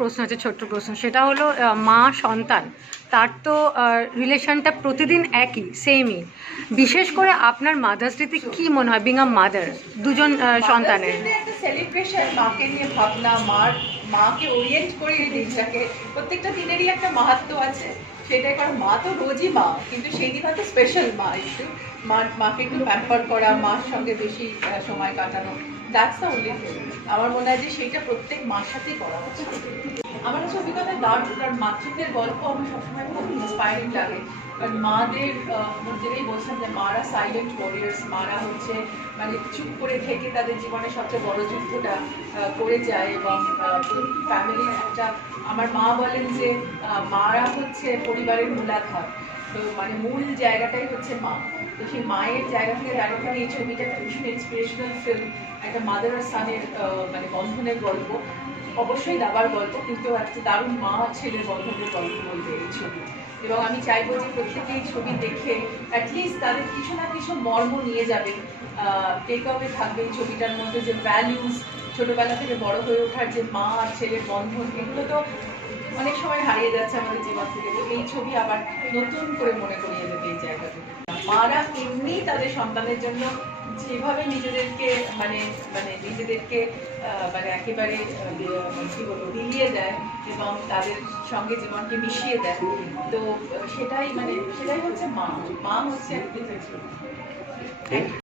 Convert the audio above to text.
প্রশ্ন আছে, ছোট্ট প্রশ্ন, সেটা হলো মা সন্তান তার তো রিলেশনটা প্রতিদিন একই সেমই, বিশেষ করে আপনার মাদার্স ডেতে কি মনে হয় বিং আ মাদার দুজন সন্তানের? একটা সেলিব্রেশন, মাকে নিয়ে ভাবনা, মাকে ওরিয়েন্ট করে এই দিনটাকে, প্রত্যেকটা দিনেরই একটা মাহাত্ম্য আছে সেটাই। কারণ মা তো রোজই মা, কিন্তু সেই দিন হয়তো স্পেশাল মা, একটু মাকে একটু প্যাম্পার করা, মার সঙ্গে বেশি সময় কাটানো, দ্যাটস দ্য অনলি থিং। আমার মনে হয় যে সেইটা প্রত্যেক মার সাথেই করা উচিত। আমার কাছে অভিজ্ঞতা দারুণ, কারণ মাতৃত্বের গল্প আমার সবসময় খুব ইন্সপায়ারিং লাগে। কারণ মাদের যেটাই বলছিলাম যে মারা সাইলেন্ট ওয়ারিয়ার্স, মারা হচ্ছে মানে চুপ করে থেকে তাদের জীবনের সবচেয়ে বড় যুদ্ধটা করে যায়, এবং ফ্যামিলির একটা, আমার মা বলেন যে মারা হচ্ছে পরিবারের মূলাধার, তো মানে মূল জায়গাটাই হচ্ছে মা। তো সেই মায়ের জায়গা থেকে দাঁড়িয়ে এই ছবিটা একটা ভীষণ ইন্সপিরেশনাল ফিল্ম, একটা মাদার আর সানের মানে বন্ধনের গল্প, অবশ্যই দাবার গল্প, কিন্তু একটা দারুণ মা ছেলের বন্ধনের গল্প বলবে এই ছবি। এবং আমি চাইবো যে প্রত্যেকে এই ছবি দেখে অ্যাটলিস্ট তাদের কিছু না কিছু মর্ম নিয়ে যাবে, টেক আওয়ে থাকবে এই ছবিটার মধ্যে, যে ভ্যালিউজ, ছোটবেলা থেকে বড় হয়ে ওঠার যে মা আর ছেলের বন্ধন, এগুলো তো অনেক সময় হারিয়ে যাচ্ছে আমাদের জীবন থেকে। তো এই ছবি আবার নতুন করে মনে করিয়ে দেবে এই জায়গাটা। মারা এমনি তাদের সন্তানের জন্য যেভাবে নিজেদেরকে মানে মানে নিজেদেরকে মানে একেবারে কি বলবো বিলিয়ে দেয় এবং তাদের সঙ্গে জীবনকে মিশিয়ে দেয়, তো সেটাই হচ্ছে মা হচ্ছে